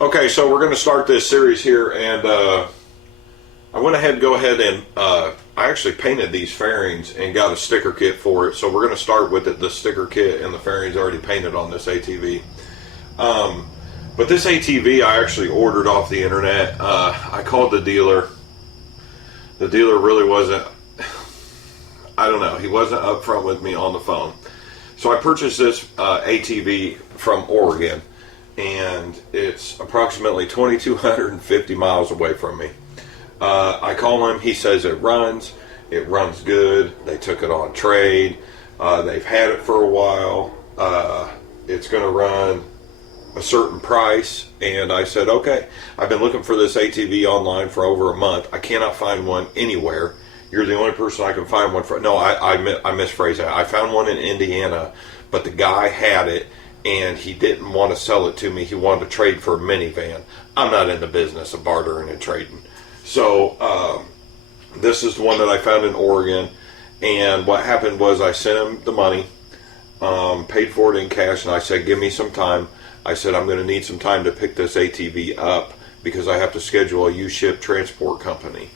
Okay, so we're going to start this series here, and I went ahead and I actually painted these fairings and got a sticker kit for it. So we're going to start with the sticker kit and the fairings already painted on this ATV. But this ATV I actually ordered off the internet. I called the dealer. The dealer really wasn't, I don't know, he wasn't upfront with me on the phone. So I purchased this ATV from Oregon, and it's approximately 2,250 miles away from me. I call him, he says it runs good, they took it on trade, they've had it for a while, it's going to run a certain price. And I said, okay, I've been looking for this ATV online for over a month. I cannot find one anywhere. You're the only person I can find one for. No, I misphrased that. I found one in Indiana, but the guy had it and he didn't want to sell it to me. He wanted to trade for a minivan. I'm not in the business of bartering and trading. So this is the one that I found in Oregon, and what happened was I sent him the money, paid for it in cash, and I said, give me some time. I said, I'm going to need some time to pick this ATV up because I have to schedule a U-ship transport company.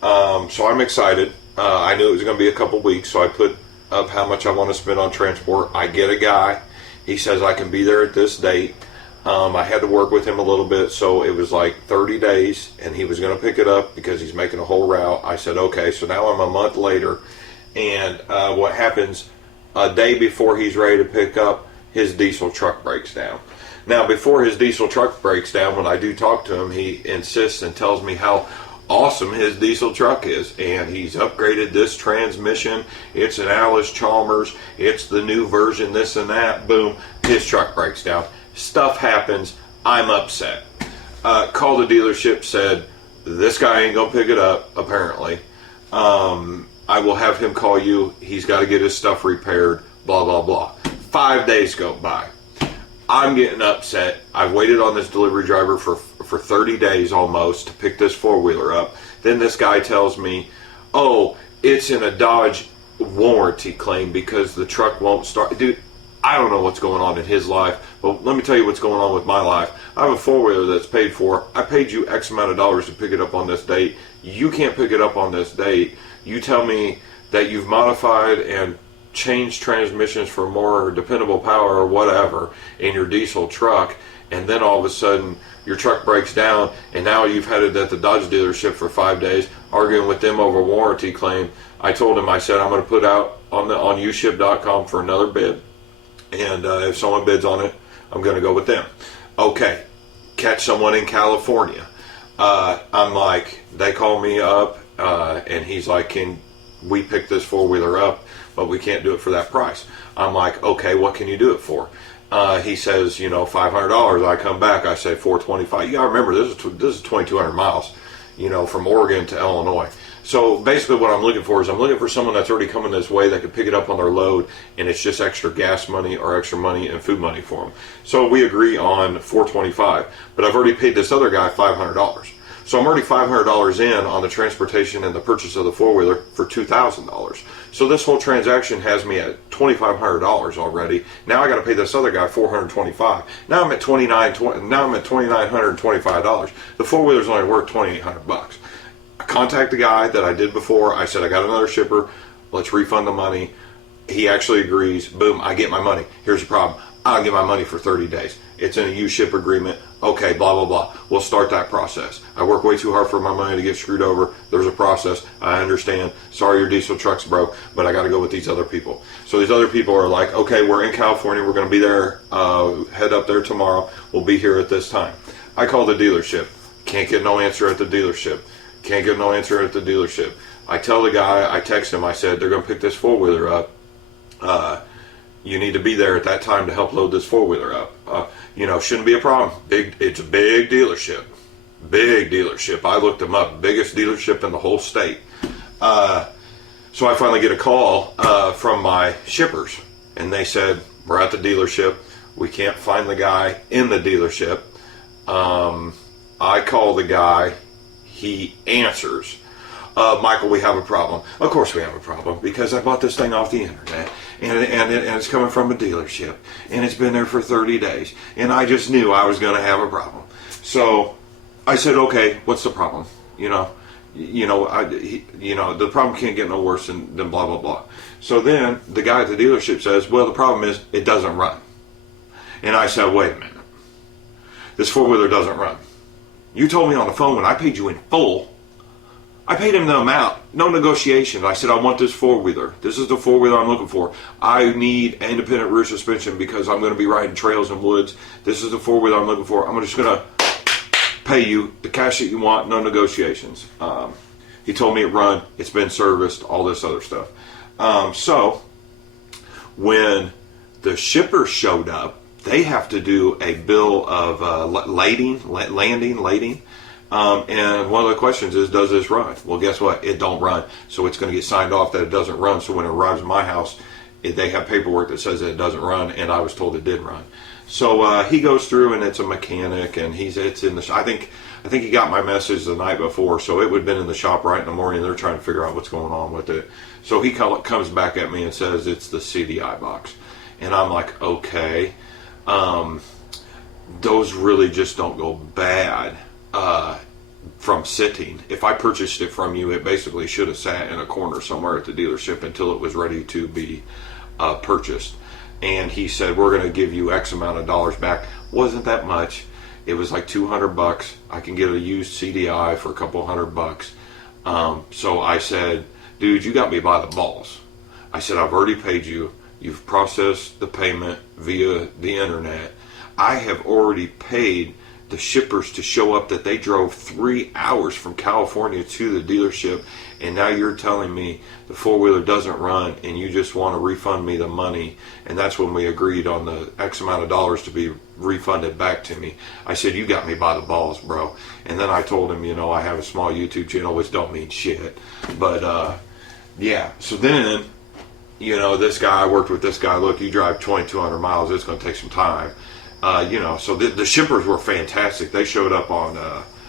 So I'm excited. I knew it was going to be a couple weeks, so I put up how much I want to spend on transport. I get a guy. He says I can be there at this date. I had to work with him a little bit, so it was like 30 days, and he was going to pick it up because he's making a whole route. I said, okay, so now I'm a month later, and what happens, a day before he's ready to pick up, his diesel truck breaks down. Now, before his diesel truck breaks down, when I do talk to him, he insists and tells me how awesome his diesel truck is, and he's upgraded this transmission. It's an Alice Chalmers, it's the new version, this and that. Boom, his truck breaks down. Stuff happens. I'm upset. Called the dealership, said this guy ain't gonna pick it up apparently. I will have him call you. He's got to get his stuff repaired, blah blah blah. 5 days go by. I'm getting upset. I've waited on this delivery driver for 30 days almost to pick this four-wheeler up. Then this guy tells me, oh, it's in a Dodge warranty claim because the truck won't start. Dude, I don't know what's going on in his life, but let me tell you what's going on with my life. I have a four-wheeler that's paid for. I paid you X amount of dollars to pick it up on this date. You can't pick it up on this date. You tell me that you've modified and change transmissions for more dependable power or whatever in your diesel truck, and then all of a sudden your truck breaks down, and now you've had it at the Dodge dealership for 5 days arguing with them over warranty claim. I told him, I said, I'm going to put out on uship.com for another bid, and if someone bids on it, I'm going to go with them. Okay, catch someone in California. I'm like, they call me up, and he's like, can we pick this four-wheeler up, but we can't do it for that price. I'm like, okay, what can you do it for? He says, you know, $500. I come back, I say $425. You gotta remember, this is 2,200 miles, you know, from Oregon to Illinois. So basically what I'm looking for is I'm looking for someone that's already coming this way that could pick it up on their load, and it's just extra gas money or extra money and food money for them. So we agree on $425, but I've already paid this other guy $500. So I'm already $500 in on the transportation and the purchase of the four-wheeler for $2,000. So this whole transaction has me at $2,500 already. Now I got to pay this other guy $425. Now I'm at $2,925. The four-wheeler's only worth $2,800. I contact the guy that I did before. I said, I got another shipper. Let's refund the money. He actually agrees. Boom, I get my money. Here's the problem. I don't get my money for 30 days. It's in a U-ship agreement. Okay, blah, blah, blah. We'll start that process. I work way too hard for my money to get screwed over. There's a process. I understand. Sorry your diesel truck's broke, but I got to go with these other people. So these other people are like, okay, we're in California. We're going to be there. Head up there tomorrow. We'll be here at this time. I call the dealership. Can't get no answer at the dealership. Can't get no answer at the dealership. I tell the guy, I text him, I said, they're going to pick this four-wheeler up. You need to be there at that time to help load this four-wheeler up. You know, shouldn't be a problem. It's a big dealership. Big dealership. I looked them up. Biggest dealership in the whole state. So I finally get a call from my shippers, and they said, we're at the dealership. We can't find the guy in the dealership. I call the guy. He answers. Michael, we have a problem. Of course we have a problem, because I bought this thing off the internet, and it's coming from a dealership, and it's been there for 30 days, and I just knew I was going to have a problem. So I said, okay, what's the problem? The problem can't get no worse than blah, blah, blah. So then the guy at the dealership says, well, the problem is it doesn't run. And I said, wait a minute. This four-wheeler doesn't run. You told me on the phone when I paid you in full, I paid him the amount, no negotiation. I said, I want this four-wheeler. This is the four-wheeler I'm looking for. I need independent rear suspension because I'm going to be riding trails and woods. This is the four-wheeler I'm looking for. I'm just going to pay you the cash that you want, no negotiations. He told me it run, it's been serviced, all this other stuff. So when the shipper showed up, they have to do a bill of landing. And one of the questions is, does this run? Well, guess what? It don't run. So it's going to get signed off that it doesn't run. So when it arrives at my house, they have paperwork that says that it doesn't run, and I was told it did run. So he goes through, and it's a mechanic, and it's in the I think he got my message the night before, so it would have been in the shop right in the morning. They're trying to figure out what's going on with it. So he comes back at me and says it's the CDI box. And I'm like, okay. Those really just don't go bad from sitting. If I purchased it from you, it basically should have sat in a corner somewhere at the dealership until it was ready to be purchased. And he said, we're going to give you X amount of dollars back. Wasn't that much. It was like $200. I can get a used CDI for a couple $100. So I said, dude, you got me by the balls. I said, I've already paid you. You've processed the payment via the internet. I have already paid the shippers to show up that they drove 3 hours from California to the dealership, and now you're telling me the four-wheeler doesn't run and you just want to refund me the money. And that's when we agreed on the X amount of dollars to be refunded back to me. I said, you got me by the balls, bro. And then I told him, I have a small YouTube channel, which don't mean shit. But yeah, so then this guy, I worked with this guy, look, you drive 2,200 miles, it's going to take some time. So the shippers were fantastic. They showed up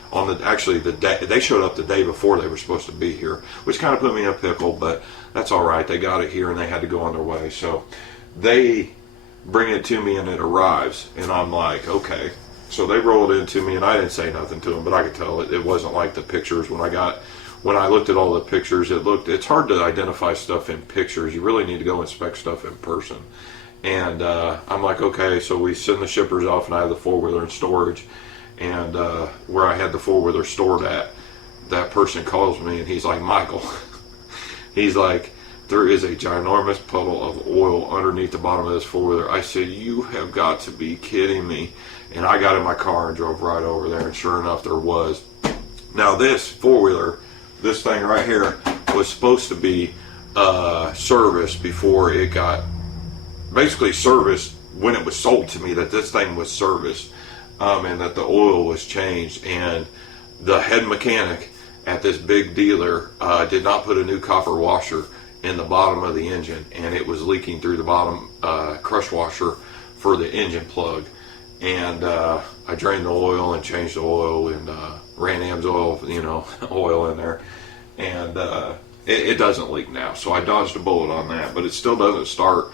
they showed up the day before they were supposed to be here, which kind of put me in a pickle, but that's all right. They got it here and they had to go on their way. So they bring it to me and it arrives, and I'm like, okay. So they roll it into me, and I didn't say nothing to them, but I could tell it wasn't like the pictures when I looked at all the pictures. It's hard to identify stuff in pictures. You really need to go inspect stuff in person. And I'm like, okay, so we send the shippers off, and I have the four-wheeler in storage. And where I had the four-wheeler stored at, that person calls me, and he's like, Michael, he's like, there is a ginormous puddle of oil underneath the bottom of this four-wheeler. I said, you have got to be kidding me. And I got in my car and drove right over there, and sure enough, there was. Now, this four-wheeler, this thing right here, was supposed to be serviced before it got basically serviced when it was sold to me, that this thing was serviced and that the oil was changed. And the head mechanic at this big dealer did not put a new copper washer in the bottom of the engine, and it was leaking through the bottom crush washer for the engine plug. And I drained the oil and changed the oil and ran Amsoil oil in there, and it doesn't leak now. So I dodged a bullet on that, but it still doesn't start.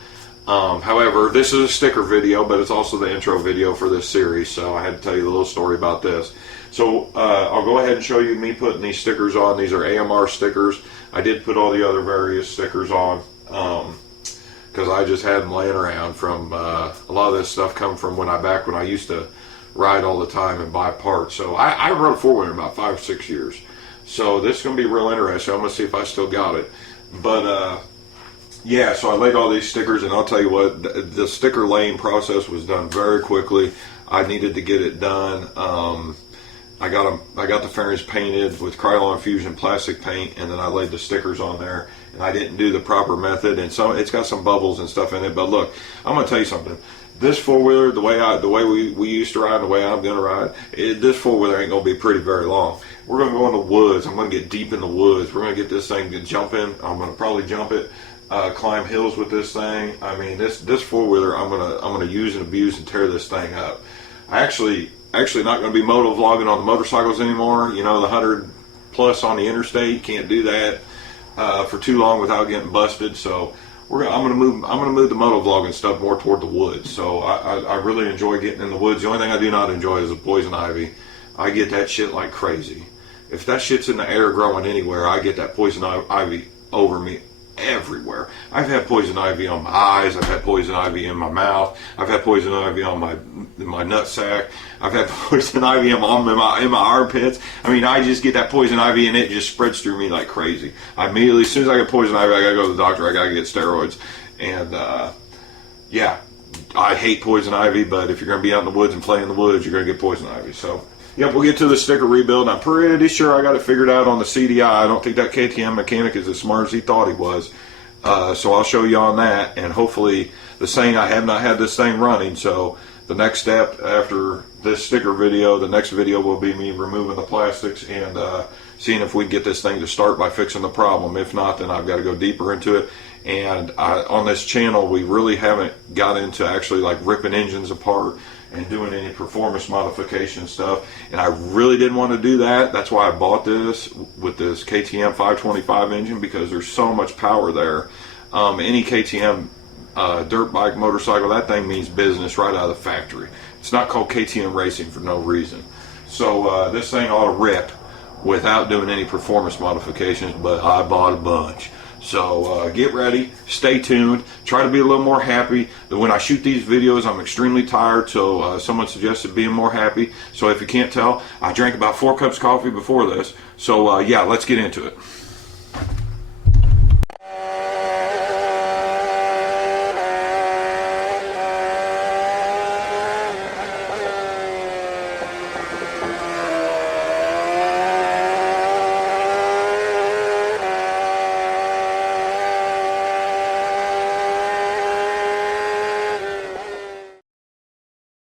However, this is a sticker video, but it's also the intro video for this series, so I had to tell you a little story about this. So I'll go ahead and show you me putting these stickers on. These are AMR stickers. I did put all the other various stickers on because I just had them laying around from a lot of this stuff come from back when I used to ride all the time and buy parts. So I rode a four-wheeler about 5 or 6 years. So this is going to be real interesting. I'm going to see if I still got it. But yeah, so I laid all these stickers, and I'll tell you what, the sticker laying process was done very quickly. I needed to get it done. I got the fairings painted with Krylon Fusion plastic paint, and then I laid the stickers on there. And I didn't do the proper method, and it's got some bubbles and stuff in it. But look, I'm going to tell you something. This four-wheeler, the way we used to ride, and the way I'm going to ride, this four-wheeler ain't going to be pretty very long. We're going to go in the woods. I'm going to get deep in the woods. We're going to get this thing to jump in. I'm going to probably jump it. Climb hills with this thing. I mean, this four-wheeler, I'm gonna use and abuse and tear this thing up. I actually not gonna be moto vlogging on the motorcycles anymore. The 100 plus on the interstate, you can't do that for too long without getting busted. So I'm gonna move the moto vlogging stuff more toward the woods. So I really enjoy getting in the woods. The only thing I do not enjoy is the poison ivy. I get that shit like crazy. If that shit's in the air growing anywhere, I get that poison ivy over me everywhere. I've had poison ivy on my eyes. I've had poison ivy in my mouth. I've had poison ivy on my nut sack. I've had poison ivy in my armpits. I mean, I just get that poison ivy and it just spreads through me like crazy. I immediately, as soon as I get poison ivy, I gotta go to the doctor. I gotta get steroids. And yeah, I hate poison ivy, but if you're gonna be out in the woods and play in the woods, you're gonna get poison ivy. So yep, we'll get to the sticker rebuild. I'm pretty sure I got it figured out on the CDI. I don't think that KTM mechanic is as smart as he thought he was. So I'll show you on that, and hopefully I have not had this thing running, so the next step after this sticker video, the next video will be me removing the plastics and seeing if we can get this thing to start by fixing the problem. If not, then I've got to go deeper into it. And on this channel, we really haven't got into actually like ripping engines apart and doing any performance modification stuff, and I really didn't want to do that. That's why I bought this with this KTM 525 engine, because there's so much power there. Any KTM dirt bike, motorcycle, that thing means business right out of the factory. It's not called KTM racing for no reason. So this thing ought to rip without doing any performance modifications, but I bought a bunch. So get ready, stay tuned, try to be a little more happy. When I shoot these videos, I'm extremely tired, so someone suggested being more happy. So if you can't tell, I drank about 4 cups of coffee before this. So yeah, let's get into it.